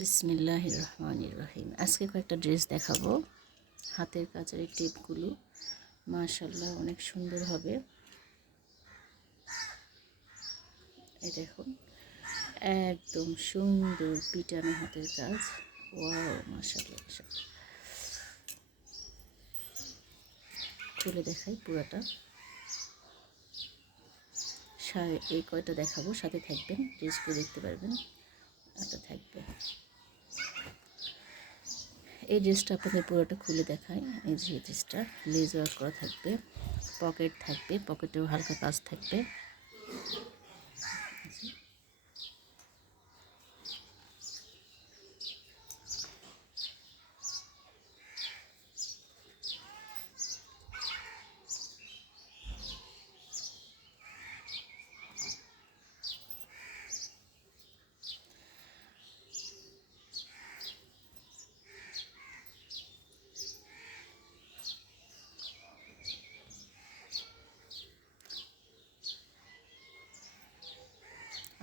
বিসমিল্লাহির রহমানির রহিম। আজকে কয়েকটা ড্রেস দেখাবো। হাতের কাজের এই টিপগুলো মাশাআল্লাহ অনেক সুন্দর হবে। এই দেখুন, একদম সুন্দর পিটানো হাতের কাজ। ওয়াও, মাশাআল্লাহ মাশাআল্লাহ। খুলে দেখাই পুরোটা। এই কয়টা দেখাবো, সাথে থাকবেন, ড্রেসগুলো দেখতে পারবেন। এটা থাকবে। এই ড্রেসটা আপনাদের পুরোটা খুলে দেখায়। এই যে ড্রেসটা লেজ ওয়ার্ক করা থাকবে, পকেট থাকবে, পকেটেও হালকা কাজ থাকবে।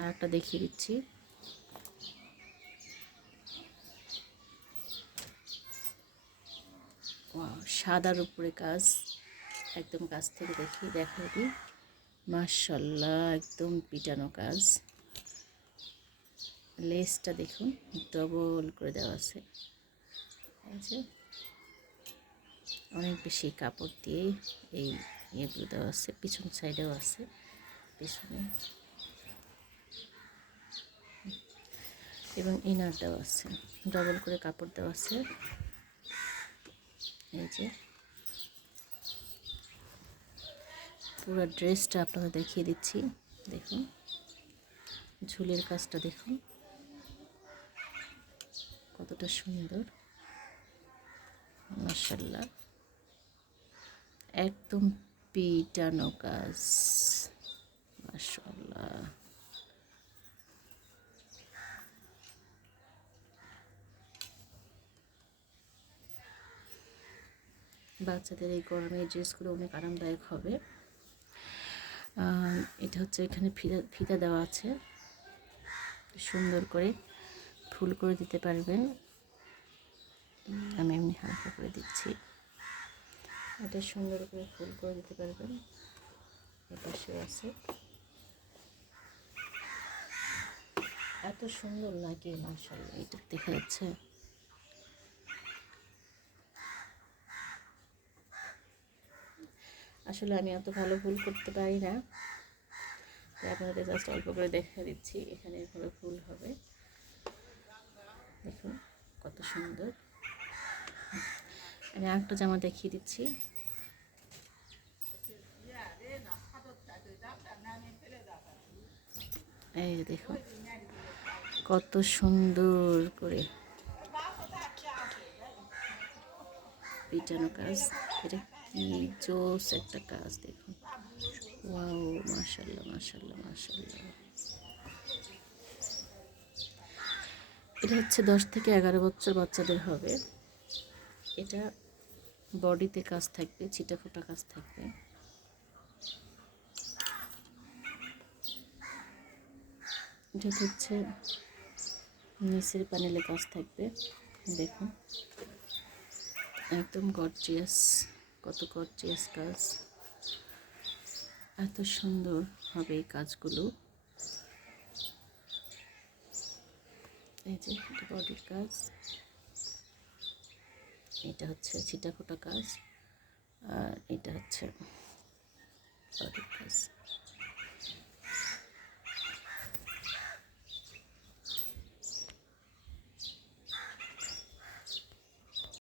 আর একটা দেখিয়ে দিচ্ছি। সাদার উপরে কাজ, একদম কাছ থেকে দেখাই দিই। মাশাআল্লাহ, একদম পিটানো কাজ। লেসটা দেখুন, ডবল করে দেওয়া আছে। অনেক বেশি কাপড় দিয়ে এই ইয়েগুলো দেওয়া আছে। পিছন সাইডেও আছে, পিছনে এবং ইনারটাও আছে, ডবল করে কাপড় দেওয়া আছে। এই যে পুরো ড্রেসটা আপনাদের দেখিয়ে দিচ্ছি। দেখুন ঝুলের কাজটা দেখুন কতটা সুন্দর, মাশাআল্লাহ। একদম পিটানো কাজ, মাশাআল্লাহ। বাচ্চাদের এই গরমে এই ড্রেসগুলো অনেক আরামদায়ক হবে। এটা হচ্ছে এখানে ফিতা দেওয়া আছে, সুন্দর করে ফুল করে দিতে পারবেন। আমি এমনি হালকা করে দিচ্ছি। এটা সুন্দর করে ফুল করে দিতে পারবেন। এপাশেও আছে, এত সুন্দর লাগে মাশাআল্লাহ। এটা দেখা যাচ্ছে। আসলে আমি অত ভালো ফুল করতে পারি না, তাই আপনাদের জাস্ট অল্প করে দেখা দিচ্ছি। এখানে এভাবে ফুল হবে, দেখুন কত সুন্দর। আমি আরেকটা জামা দেখিয়ে দিচ্ছি। এই দেখুন কত সুন্দর করে পিটানো কাজ। এটা কি জোস একটা কাজ, দেখুন। ওয়াও, মাশাআল্লাহ মাশাআল্লাহ মাশাআল্লাহ। এটা হচ্ছে 10 থেকে 11 বছর বাচ্চাদের হবে। এটা বডিতে কাজ থাকবে, ছিটা ফোটা কাজ থাকবে। এটা হচ্ছে নিচের প্যানেলে কাজ থাকবে, দেখুন একদম গর্জিয়াস, কত গর্জিয়াস কাজ। এত সুন্দর হবে এই কাজগুলো। এই যে এটা বডির কাজ, এটা হচ্ছে ছিটা ফোটা কাজ, আর এটা হচ্ছে বডির কাজ।